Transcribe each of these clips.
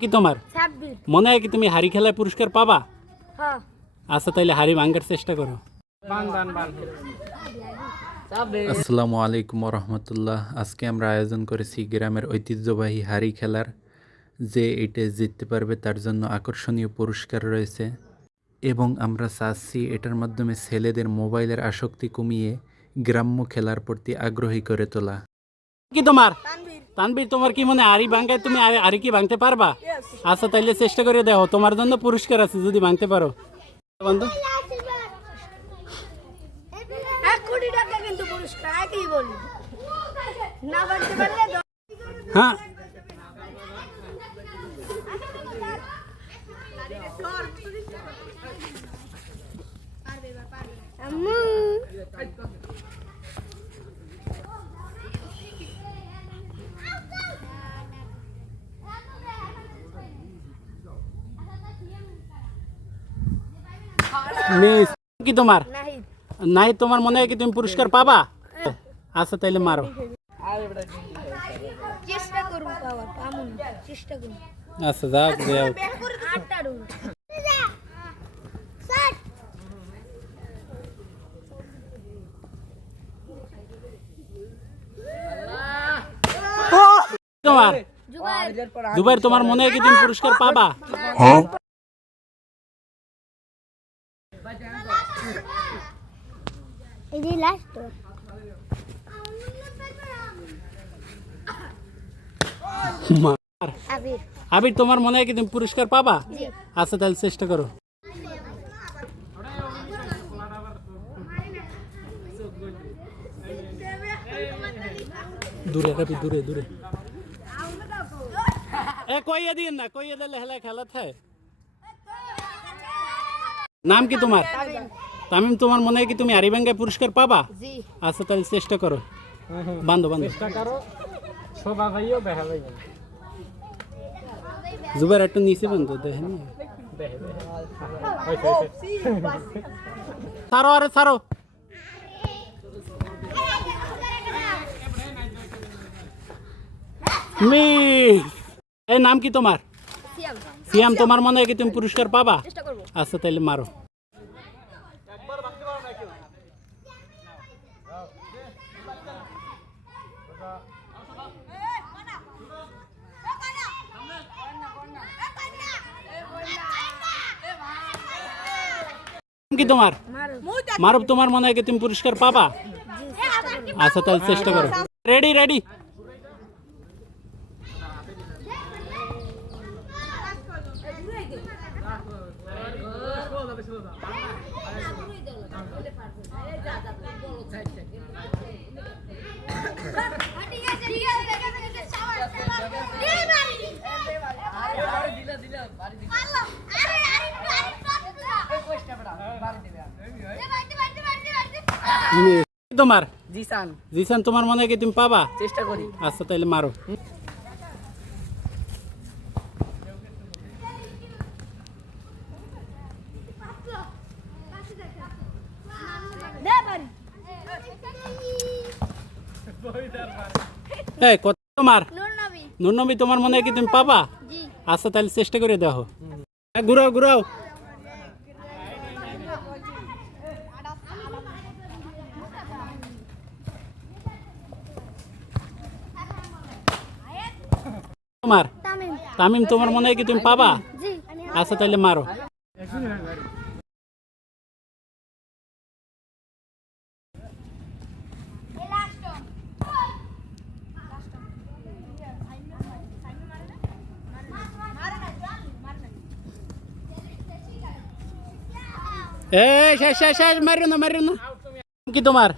কি তোমার 26 মনে হয় কি তুমি হাড়ি খেলায় পুরস্কার পাবা? হ্যাঁ আচ্ছা তাইলে হাড়ি ভাঙার চেষ্টা করো। আসসালামু আলাইকুম রহমতুল্লাহ। আজকে আমরা আয়োজন করেছি গ্রামের ঐতিহ্যবাহী হাড়ি খেলার। যে এটা জিততে পারবে তার জন্য আকর্ষণীয় পুরস্কার রয়েছে এবং আমরা চাচ্ছি এটার মাধ্যমে ছেলেদের মোবাইলের আসক্তি কমিয়ে গ্রাম্য খেলার প্রতি আগ্রহী করে তোলা। কি তোমার তানভীর তানবীর, তোমার কি মনে হয় আড়ি ভাঙায় তুমি আড়ি কি ভাঙতে পারবা? আচ্ছা তাইলে চেষ্টা করে দেখো, তোমার জন্য পুরস্কার আছে যদি ভাঙতে পারো। বন্ধু 1 কোটি টাকা কিন্তু পুরস্কার একই বলি না বাড়তে পারলে হ্যাঁ আম্মু মিস কি তোমার নাহিদ নাই, তোমার মনে হয় কি তুমি পুরস্কার পাবা? আচ্ছা তাইলে মারো। চেষ্টা করুন পাওয়ার পামু না চেষ্টা করুন আচ্ছা যাক যাও। আটটা রুল তোমার জুবাইর জুবাইর, তোমার মনে হয় কি তুমি পুরস্কার পাবা? এই যে লাস্ট মার। আবির আবির, তোমার মনে হয় কি তুমি পুরস্কার পাবা? জি আচ্ছা তাহলে চেষ্টা করো। দূরে রাখবি, দূরে দূরে। এ কইয়া দিন না, কইয়া দিলে হেলা খেলা থাকে। নাম কি তোমার? তামিম, তোমার মনে হয় কি তুমি আরিবাঙ্গায় পুরস্কার পাবা? জি আচ্ছা তাহলে চেষ্টা করো। বান্ধো বান্ধো। জুবাইর একটু নিচে বান্ধো, দেখেন। সারো, আরে সারো। মিস। এই নাম কি তোমার? সিয়াম সিয়াম, তোমার মনে হয় কি তুমি পুরস্কার পাবা? চেষ্টা করব আচ্ছা তাইলে মারো। নাম কি তোমার? মারো মারুফ, তোমার মনে হয় কি তুমি পুরস্কার পাবা? জি চেষ্টা করব আচ্ছা তাহলে চেষ্টা করো। Ready ready. তোমার জিসান জিসান, তোমার মনে হয় কি তুমি পাবা? চেষ্টা করি আচ্ছা তাইলে মারো। দে বাড়ি এই কত তোমার? নূর নবী নুরনবী, তোমার মনে হয় কি তুমি পাবা? জি আচ্ছা তাহলে চেষ্টা করে দেখো। ঘুরাও ঘুরাও। তোমার তামিম তামিম, তোমার মনে হয় কি তুমি পাবা? জি আচ্ছা তাহলে মারো। এই শেষ শেষ শেষ, মারিও না মারিও না। নাম কি তোমার?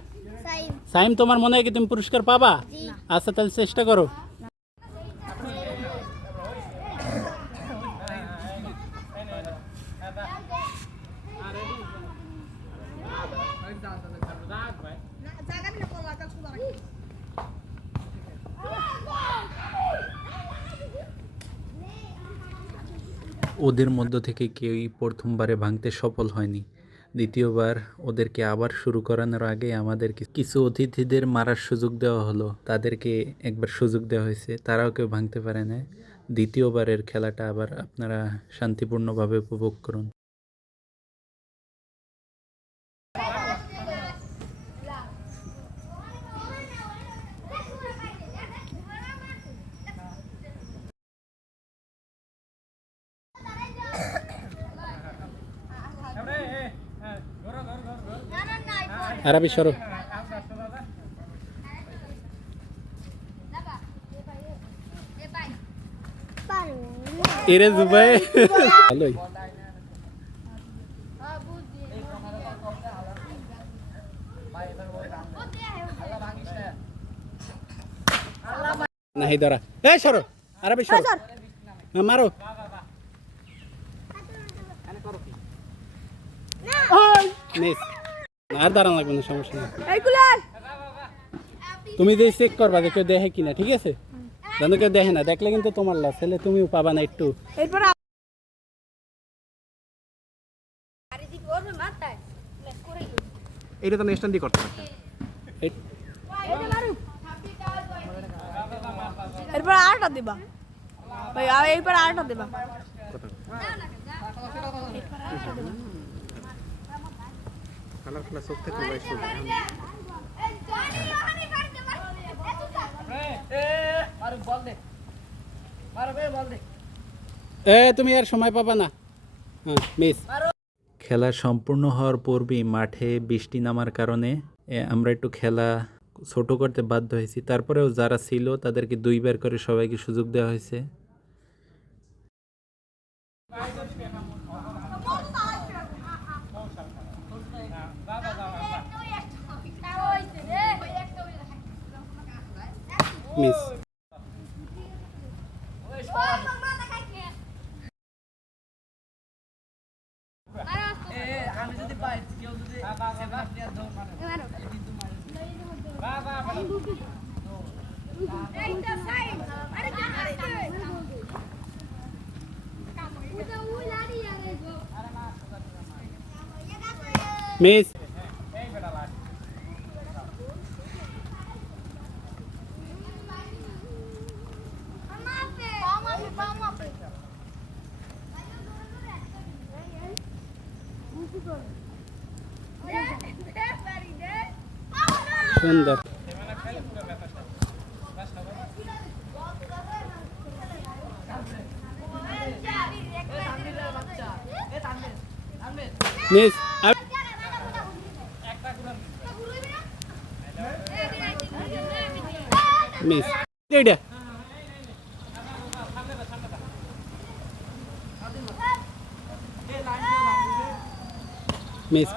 সাইম সাইম, তোমার মনে হয় কি তুমি পুরস্কার পাবা? জি আচ্ছা তাহলে চেষ্টা করো। ওদের মধ্য থেকে কেউই প্রথমবারে ভাঙতে সফল হয়নি। দ্বিতীয়বার ওদেরকে আবার শুরু করানোর আগে আমাদের কিছু অতিথিদের মারার সুযোগ দেওয়া হলো। তাদেরকে একবার সুযোগ দেওয়া হয়েছে, তারাও কেউ ভাঙতে পারে না। দ্বিতীয়বারের খেলাটা আবার আপনারা শান্তিপূর্ণভাবে উপভোগ করুন। আরবি সরো এরে জুবাই ভালোই নাহি ধরা এই সরো আরবি সরো মারো মিস আর দাঁড়ান লাগবে না, সমস্যা নেই। তুমি যে চেক করবা যে কেউ দেখে কিনা, ঠিক আছে? জানো কেউ দেখে না, দেখলে কিন্তু তোমার লস, তাহলে তুমিও পাবা না একটু। এইটা তো নেক্সট টাইম করতে পারতাম। এরপর আরেকটা দিবা ভাই, এরপর আরেকটা দিবা। কালার খেলা চোখ থেকে ভাই শুরু তুমি আর সময় পাবা না। হ্যাঁ মিস। খেলা সম্পূর্ণ হওয়ার পূর্বেই মাঠে বৃষ্টি নামার কারণে আমরা একটু খেলা ছোট করতে বাধ্য হয়েছি। তারপরেও যারা ছিল তাদেরকে 2 বার করে সবাইকে সুযোগ দেওয়া হয়েছে। মিস। মিস। সুন্দর। মিস। মিস। এইটা মিস।